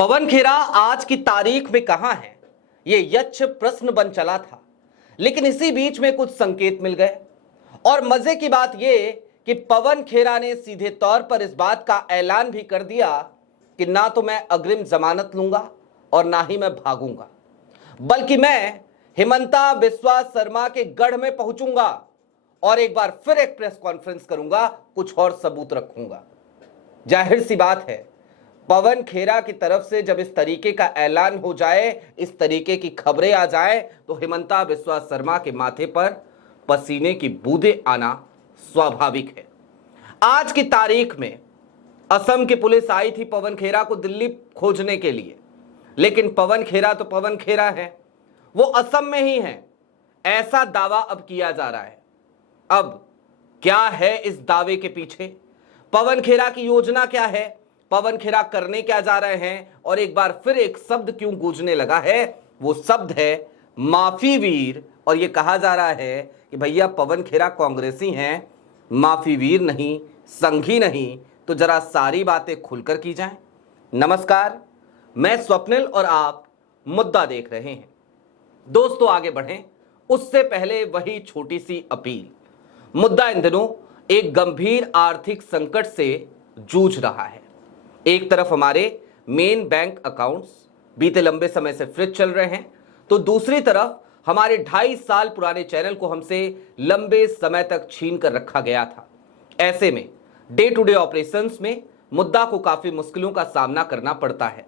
पवन खेरा आज की तारीख में कहां है, ये यक्ष प्रश्न बन चला था। लेकिन इसी बीच में कुछ संकेत मिल गए और मजे की बात यह कि पवन खेरा ने सीधे तौर पर इस बात का ऐलान भी कर दिया कि ना तो मैं अग्रिम जमानत लूंगा और ना ही मैं भागूंगा, बल्कि मैं हिमंता बिस्वा शर्मा के गढ़ में पहुंचूंगा और एक बार फिर एक प्रेस कॉन्फ्रेंस करूंगा, कुछ और सबूत रखूंगा। जाहिर सी बात है, पवन खेरा की तरफ से जब इस तरीके का ऐलान हो जाए, इस तरीके की खबरें आ जाए, तो हिमंता बिस्वा शर्मा के माथे पर पसीने की बूंदें आना स्वाभाविक है। आज की तारीख में असम की पुलिस आई थी पवन खेरा को दिल्ली खोजने के लिए, लेकिन पवन खेरा तो पवन खेरा है, वो असम में ही है, ऐसा दावा अब किया जा रहा है। अब क्या है इस दावे के पीछे, पवन खेरा की योजना क्या है, पवन खेरा करने क्या जा रहे हैं, और एक बार फिर एक शब्द क्यों गूंजने लगा है, वो शब्द है माफी वीर। और ये कहा जा रहा है कि भैया पवन खेरा कांग्रेसी हैं, माफी वीर नहीं, संघी नहीं, तो जरा सारी बातें खुलकर की जाएं। नमस्कार, मैं स्वप्निल और आप मुद्दा देख रहे हैं। दोस्तों आगे बढ़ें उससे पहले वही छोटी सी अपील। मुद्दा इन दिनों एक गंभीर आर्थिक संकट से जूझ रहा है। एक तरफ हमारे मेन बैंक अकाउंट्स बीते लंबे समय से फ्रीज चल रहे हैं, तो दूसरी तरफ हमारे 2.5 साल पुराने चैनल को हमसे लंबे समय तक छीन कर रखा गया था। ऐसे में डे टू डे ऑपरेशंस में मुद्दा को काफी मुश्किलों का सामना करना पड़ता है।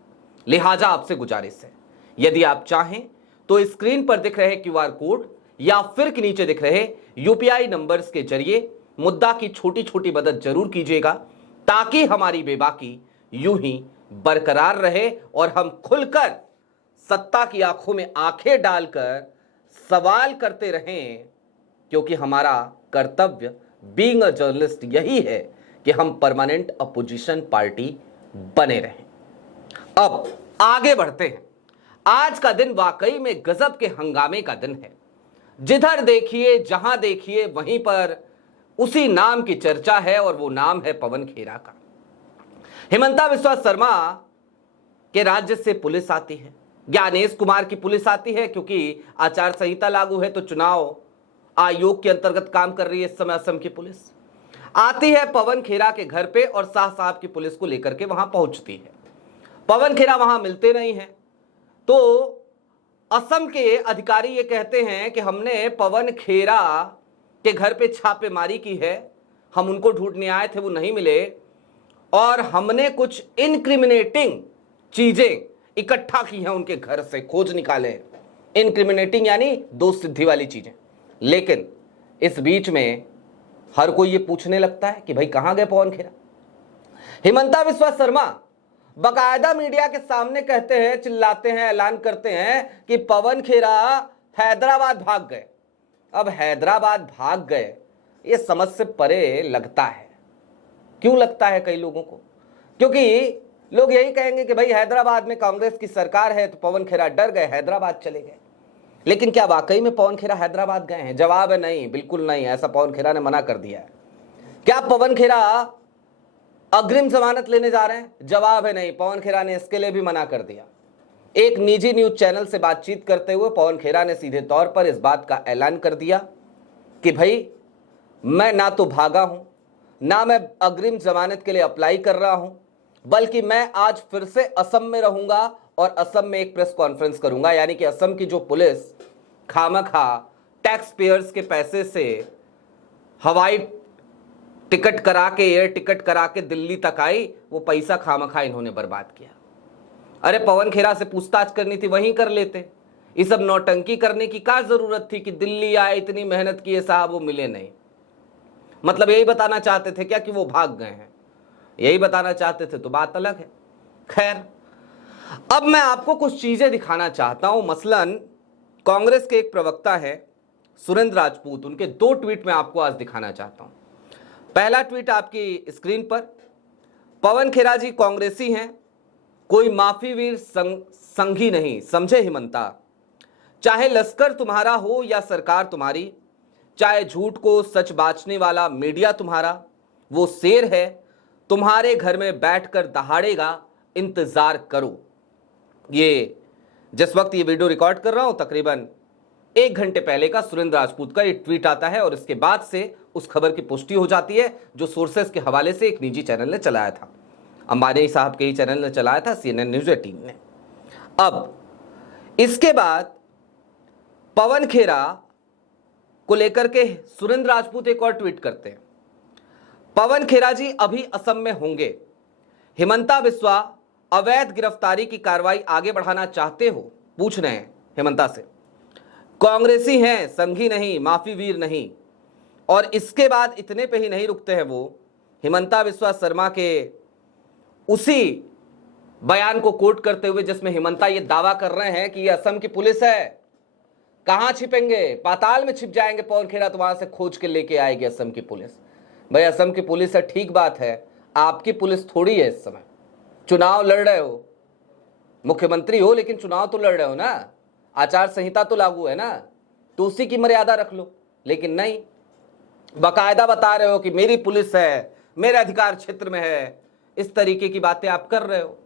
लिहाजा आपसे गुजारिश है, यदि आप चाहें तो स्क्रीन पर दिख रहे क्यूआर कोड या फिर के नीचे दिख रहे यूपीआई नंबर्स के जरिए मुद्दा की छोटी छोटी मदद जरूर कीजिएगा, ताकि हमारी बेबाकी यूं ही बरकरार रहे और हम खुलकर सत्ता की आंखों में आंखें डालकर सवाल करते रहें, क्योंकि हमारा कर्तव्य बीइंग अ जर्नलिस्ट यही है कि हम परमानेंट अपोजिशन पार्टी बने रहें। अब आगे बढ़ते हैं। आज का दिन वाकई में गजब के हंगामे का दिन है। जिधर देखिए जहां देखिए वहीं पर उसी नाम की चर्चा है और वो नाम है पवन खेरा का। हिमंता बिस्वा शर्मा के राज्य से पुलिस आती है, ज्ञानेश कुमार की पुलिस आती है, क्योंकि आचार संहिता लागू है तो चुनाव आयोग के अंतर्गत काम कर रही है इस समय असम की पुलिस। आती है पवन खेरा के घर पे और शाह साहब की पुलिस को लेकर के वहां पहुंचती है। पवन खेरा वहां मिलते नहीं है, तो असम के अधिकारी ये कहते हैं कि हमने पवन खेरा के घर पे छापेमारी की है, हम उनको ढूंढने आए थे, वो नहीं मिले, और हमने कुछ इनक्रिमिनेटिंग चीजें इकट्ठा की हैं उनके घर से, खोज निकाले। इनक्रिमिनेटिंग यानी दोष सिद्धि वाली चीजें। लेकिन इस बीच में हर कोई ये पूछने लगता है कि भाई कहां गए पवन खेरा। हिमंता बिस्वा शर्मा बाकायदा मीडिया के सामने कहते हैं, चिल्लाते हैं, ऐलान करते हैं कि पवन खेरा हैदराबाद भाग गए। अब हैदराबाद भाग गए ये समझ से परे लगता है। क्यों लगता है कई लोगों को? क्योंकि लोग यही कहेंगे कि भाई हैदराबाद में कांग्रेस की सरकार है तो पवन खेरा डर गए, हैदराबाद चले गए। लेकिन क्या वाकई में पवन खेरा हैदराबाद गए हैं? जवाब है नहीं, बिल्कुल नहीं, ऐसा पवन खेरा ने मना कर दिया है। क्या पवन खेरा अग्रिम जमानत लेने जा रहे हैं? जवाब है नहीं, पवन खेरा ने इसके लिए भी मना कर दिया। एक निजी न्यूज चैनल से बातचीत करते हुए पवन खेरा ने सीधे तौर पर इस बात का ऐलान कर दिया कि भाई मैं ना तो भागा हूं, ना मैं अग्रिम जमानत के लिए अप्लाई कर रहा हूं, बल्कि मैं आज फिर से असम में रहूंगा और असम में एक प्रेस कॉन्फ्रेंस करूंगा। यानी कि असम की जो पुलिस खामखा टैक्स पेयर्स के पैसे से हवाई टिकट करा के, एयर टिकट करा के दिल्ली तक आई, वो पैसा खामखा इन्होंने बर्बाद किया। अरे पवन खेरा से पूछताछ करनी थी, वहीं कर लेते। ये सब नौटंकी करने की क्या जरूरत थी कि दिल्ली आए, इतनी मेहनत किए साहब, वो मिले नहीं। मतलब यही बताना चाहते थे क्या कि वो भाग गए हैं? यही बताना चाहते थे तो बात अलग है। खैर, अब मैं आपको कुछ चीजें दिखाना चाहता हूं। मसलन कांग्रेस के एक प्रवक्ता है सुरेंद्र राजपूत, उनके 2 ट्वीट में आपको आज दिखाना चाहता हूं। पहला ट्वीट आपकी स्क्रीन पर, पवन खेरा जी कांग्रेसी हैं, कोई माफी वीर संघी नहीं, समझे हिमंता। चाहे लश्कर तुम्हारा हो या सरकार तुम्हारी, चाहे झूठ को सच बाचने वाला मीडिया तुम्हारा, वो शेर है, तुम्हारे घर में बैठकर दहाड़ेगा, इंतजार करो। ये जिस वक्त ये वीडियो रिकॉर्ड कर रहा हूं तकरीबन 1 घंटे पहले का सुरेंद्र राजपूत का ये ट्वीट आता है और इसके बाद से उस खबर की पुष्टि हो जाती है जो सोर्सेस के हवाले से एक निजी चैनल ने चलाया था, अंबानी साहब के ही चैनल ने चलाया था, CNN न्यूज़ 18 ने। अब इसके बाद पवन खेरा को लेकर के सुरेंद्र राजपूत एक और ट्वीट करते हैं। पवन खेरा जी अभी असम में होंगे, हिमंता बिस्वा अवैध गिरफ्तारी की कार्रवाई आगे बढ़ाना चाहते हो, पूछ रहे हैं हिमंता से। कांग्रेसी हैं, संघी नहीं, माफी वीर नहीं। और इसके बाद इतने पे ही नहीं रुकते हैं वो, हिमंता बिस्वा शर्मा के उसी बयान को कोट करते हुए जिसमें हिमंता ये दावा कर रहे हैं कि ये असम की पुलिस है, कहां छिपेंगे, पाताल में छिप जाएंगे पवन खेरा तो वहां से खोज के लेके आएगी असम की पुलिस। भाई असम की पुलिस है, ठीक बात है, आपकी पुलिस थोड़ी है। इस समय चुनाव लड़ रहे हो, मुख्यमंत्री हो, लेकिन चुनाव तो लड़ रहे हो ना, आचार संहिता तो लागू है ना, तो उसी की मर्यादा रख लो। लेकिन नहीं, बाकायदा बता रहे हो कि मेरी पुलिस है, मेरे अधिकार क्षेत्र में है, इस तरीके की बातें आप कर रहे हो।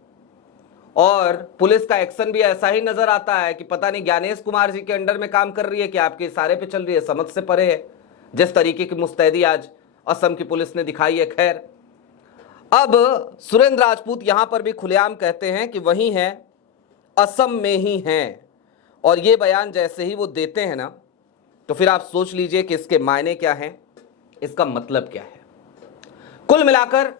और पुलिस का एक्शन भी ऐसा ही नजर आता है कि पता नहीं ज्ञानेश कुमार जी के अंडर में काम कर रही है कि आपके इशारे पे चल रही है, समझ से परे है जिस तरीके की मुस्तैदी आज असम की पुलिस ने दिखाई है। खैर, अब सुरेंद्र राजपूत यहां पर भी खुलेआम कहते हैं कि वही हैं, असम में ही हैं। और ये बयान जैसे ही वो देते हैं ना, तो फिर आप सोच लीजिए कि इसके मायने क्या हैं, इसका मतलब क्या है। कुल मिलाकर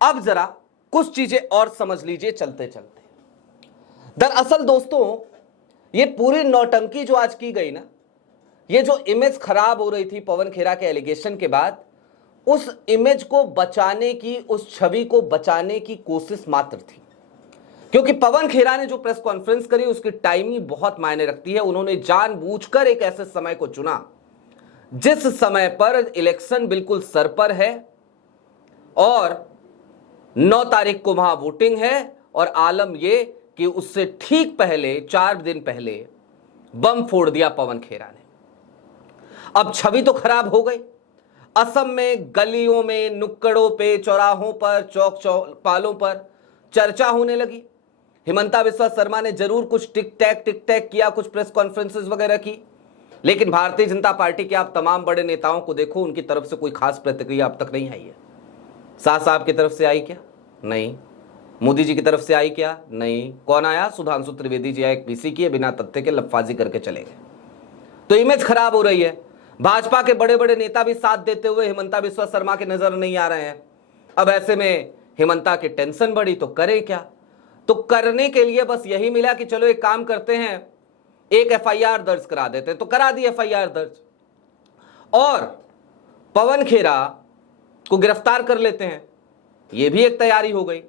अब जरा कुछ चीजें और समझ लीजिए चलते चलते। दरअसल दोस्तों, ये पूरी नौटंकी जो आज की गई ना, ये जो इमेज खराब हो रही थी पवन खेरा के एलिगेशन के बाद, उस इमेज को बचाने की, उस छवि को बचाने की कोशिश मात्र थी। क्योंकि पवन खेरा ने जो प्रेस कॉन्फ्रेंस करी उसकी टाइमिंग बहुत मायने रखती है। उन्होंने जानबूझकर एक ऐसे समय को चुना जिस समय पर इलेक्शन बिल्कुल सर पर है और 9 तारीख को वहां वोटिंग है, और आलम ये कि उससे ठीक पहले 4 दिन पहले बम फोड़ दिया पवन खेरा ने। अब छवि तो खराब हो गई। असम में गलियों में, नुक्कड़ों पे, चौराहों पर, चौक चौपालों पर चर्चा होने लगी। हिमंता बिस्वा शर्मा ने जरूर कुछ टिक टैक किया, कुछ प्रेस कॉन्फ्रेंसेस वगैरह की, लेकिन भारतीय जनता पार्टी के आप तमाम बड़े नेताओं को देखो, उनकी तरफ से कोई खास प्रतिक्रिया अब तक नहीं आई है। शाह साहब की तरफ से आई क्या? नहीं। मोदी जी की तरफ से आई क्या? नहीं। कौन आया? सुधांशु त्रिवेदी जी आए, पीसी किए, बिना तथ्य के लफाजी करके चले गए। तो इमेज खराब हो रही है। भाजपा के बड़े बड़े नेता भी साथ देते हुए हिमंता बिस्वा शर्मा के नजर नहीं आ रहे हैं। अब ऐसे में हिमंता की टेंशन बढ़ी, तो करे क्या? तो करने के लिए बस यही मिला कि चलो एक काम करते हैं, एक FIR दर्ज करा देते हैं। तो करा दी FIR दर्ज और पवन खेरा को गिरफ्तार कर लेते हैं। यह भी एक तैयारी हो गई।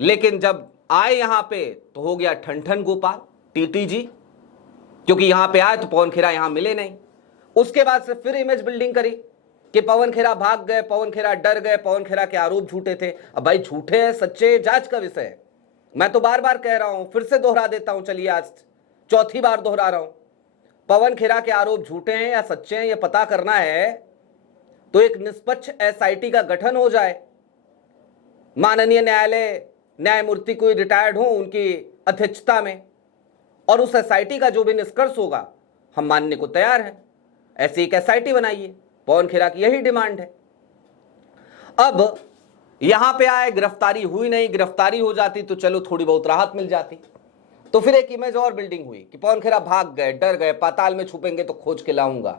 लेकिन जब आए यहां पे तो हो गया ठन गोपाल, TT जी, क्योंकि यहां पे आए तो पवन खेरा यहां मिले नहीं। उसके बाद से फिर इमेज बिल्डिंग करी कि पवन खेरा भाग गए, पवन खेरा डर गए, पवन खेरा के आरोप झूठे थे। अब भाई झूठे हैं सच्चे, जांच का विषय है। मैं तो बार बार कह रहा हूं, फिर से दोहरा देता हूं, चलिए आज चौथी बार दोहरा रहा हूं। पवन खेरा के आरोप झूठे हैं या सच्चे हैं, यह पता करना है तो एक निष्पक्ष SIT का गठन हो जाए। माननीय न्यायालय न्यायमूर्ति कोई रिटायर्ड हो उनकी अध्यक्षता में, और उस SIT का जो भी निष्कर्ष होगा हम मानने को तैयार हैं। ऐसी एक SIT बनाइए, पवन खेरा की यही डिमांड है। अब यहां पे आए, गिरफ्तारी हुई नहीं, गिरफ्तारी हो जाती तो चलो थोड़ी बहुत राहत मिल जाती। तो फिर एक इमेज और बिल्डिंग हुई कि पवन खेरा भाग गए, डर गए, पाताल में छुपेंगे तो खोज के लाऊंगा,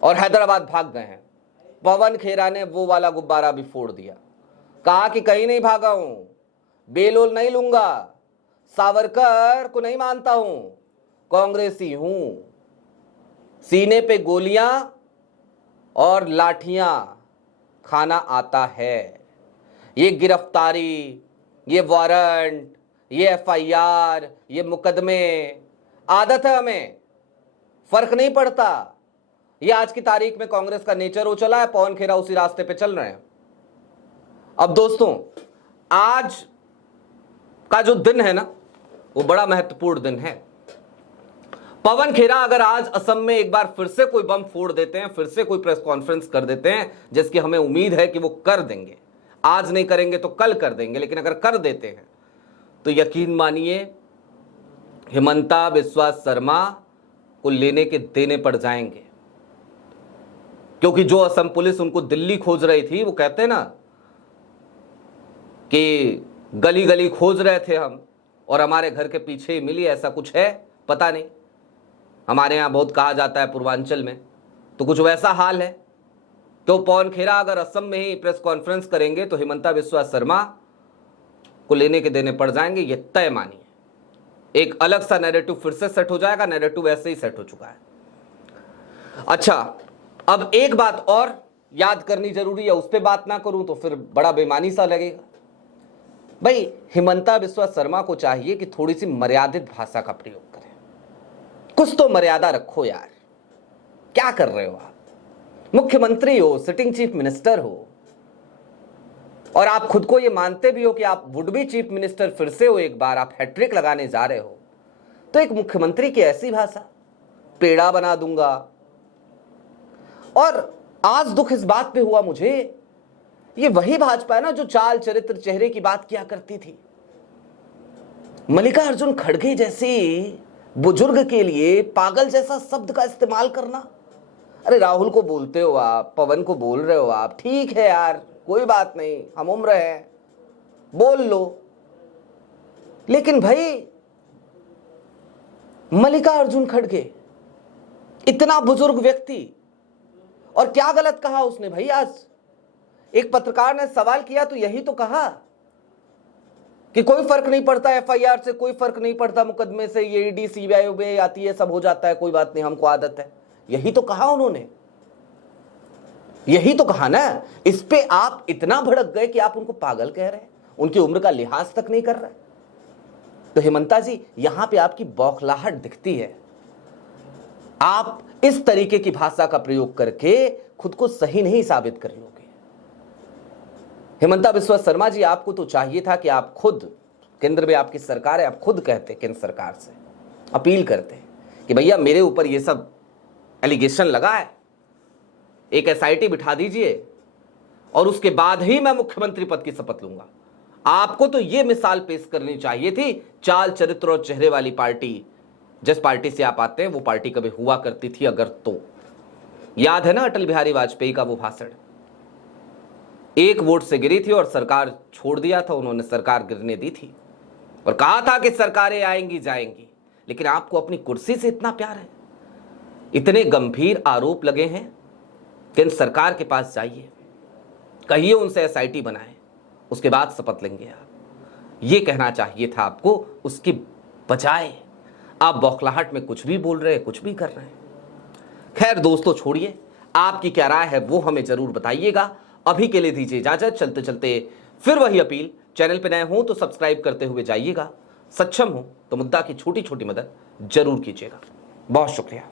और हैदराबाद भाग गए हैं। पवन खेरा ने वो वाला गुब्बारा भी फोड़ दिया, कहा कि कहीं नहीं भागा हूं, बेलोल नहीं लूंगा, सावरकर को नहीं मानता हूं, कांग्रेसी हूं, सीने पे गोलियां और लाठियां खाना आता है। ये गिरफ्तारी, ये वारंट, ये FIR, ये मुकदमे, आदत है हमें, फर्क नहीं पड़ता। ये आज की तारीख में कांग्रेस का नेचर हो चला है। पवन खेरा उसी रास्ते पे चल रहे हैं। अब दोस्तों, आज का जो दिन है ना, वो बड़ा महत्वपूर्ण दिन है। पवन खेरा अगर आज असम में एक बार फिर से कोई बम फोड़ देते हैं, फिर से कोई प्रेस कॉन्फ्रेंस कर देते हैं, जिसकी हमें उम्मीद है कि वो कर देंगे, आज नहीं करेंगे तो कल कर देंगे, लेकिन अगर कर देते हैं तो यकीन मानिए हिमंता बिस्वा शर्मा को लेने के देने पड़ जाएंगे, क्योंकि जो असम पुलिस उनको दिल्ली खोज रही थी, वो कहते हैं ना कि गली गली खोज रहे थे हम और हमारे घर के पीछे ही मिली, ऐसा कुछ है, पता नहीं। हमारे यहाँ बहुत कहा जाता है पूर्वांचल में, तो कुछ वैसा हाल है। तो पवन खेरा अगर असम में ही प्रेस कॉन्फ्रेंस करेंगे तो हिमंता बिस्वा शर्मा को लेने के देने पड़ जाएंगे, ये तय मानिए। एक अलग सा नैरेटिव फिर से सेट हो जाएगा, नैरेटिव वैसे ही सेट हो चुका है। अच्छा, अब एक बात और याद करनी जरूरी है, उस पर बात ना करूं तो फिर बड़ा बेईमानी सा लगेगा। भाई, हिमंता बिस्वा शर्मा को चाहिए कि थोड़ी सी मर्यादित भाषा का प्रयोग करें, कुछ तो मर्यादा रखो यार। क्या कर रहे हो आप? मुख्यमंत्री हो, सिटिंग चीफ मिनिस्टर हो, और आप खुद को ये मानते भी हो कि आप वुड बी चीफ मिनिस्टर फिर से हो, एक बार आप हैट्रिक लगाने जा रहे हो, तो एक मुख्यमंत्री की ऐसी भाषा, पेड़ा बना दूंगा। और आज दुख इस बात पे हुआ मुझे, ये वही भाजपा है ना जो चाल चरित्र चेहरे की बात किया करती थी। मल्लिकार्जुन खड़गे जैसी बुजुर्ग के लिए पागल जैसा शब्द का इस्तेमाल करना। अरे राहुल को बोलते हो आप, पवन को बोल रहे हो आप, ठीक है यार, कोई बात नहीं, हम उम्र हैं, बोल लो। लेकिन भाई, मल्लिकार्जुन खड़गे इतना बुजुर्ग व्यक्ति, और क्या गलत कहा उसने भाई? आज एक पत्रकार ने सवाल किया तो यही तो कहा कि कोई फर्क नहीं पड़ता एफआईआर से, कोई फर्क नहीं पड़ता मुकदमे से, ये ईडी सीबीआई आती है, सब हो जाता है, कोई बात नहीं, हमको आदत है। यही तो कहा उन्होंने, यही तो कहा ना। इस पे आप इतना भड़क गए कि आप उनको पागल कह रहे हैं, उनकी उम्र का लिहाज तक नहीं कर रहे। तो हिमंता जी, यहां पे आपकी बौखलाहट दिखती है। आप इस तरीके की भाषा का प्रयोग करके खुद को सही नहीं साबित कर लोगे। हिमंता बिस्वा शर्मा जी, आपको तो चाहिए था कि आप खुद, केंद्र में आपकी सरकार है, आप खुद कहते, केंद्र सरकार से अपील करते कि भैया मेरे ऊपर ये सब एलिगेशन लगा है, एक एसआईटी बिठा दीजिए और उसके बाद ही मैं मुख्यमंत्री पद की शपथ लूंगा। आपको तो ये मिसाल पेश करनी चाहिए थी। चाल चरित्र और चेहरे वाली पार्टी, जिस पार्टी से आप आते हैं, वो पार्टी कभी हुआ करती थी अगर तो। याद है ना अटल बिहारी वाजपेयी का वो भाषण, एक वोट से गिरी थी और सरकार छोड़ दिया था उन्होंने, सरकार गिरने दी थी और कहा था कि सरकारें आएंगी जाएंगी। लेकिन आपको अपनी कुर्सी से इतना प्यार है, इतने गंभीर आरोप लगे हैं, केंद्र सरकार के पास जाइए, कहिए उनसे एसआईटी बनाए, उसके बाद शपथ लेंगे आप। ये कहना चाहिए था आपको, उसकी बजाय आप बौखलाहट में कुछ भी बोल रहे हैं, कुछ भी कर रहे हैं। खैर दोस्तों, छोड़िए, आपकी क्या राय है वो हमें जरूर बताइएगा। अभी के लिए दीजिए इजाजत। चलते चलते फिर वही अपील, चैनल पे नए हो तो सब्सक्राइब करते हुए जाइएगा, सक्षम हो तो मुद्दा की छोटी छोटी मदद जरूर कीजिएगा। बहुत शुक्रिया।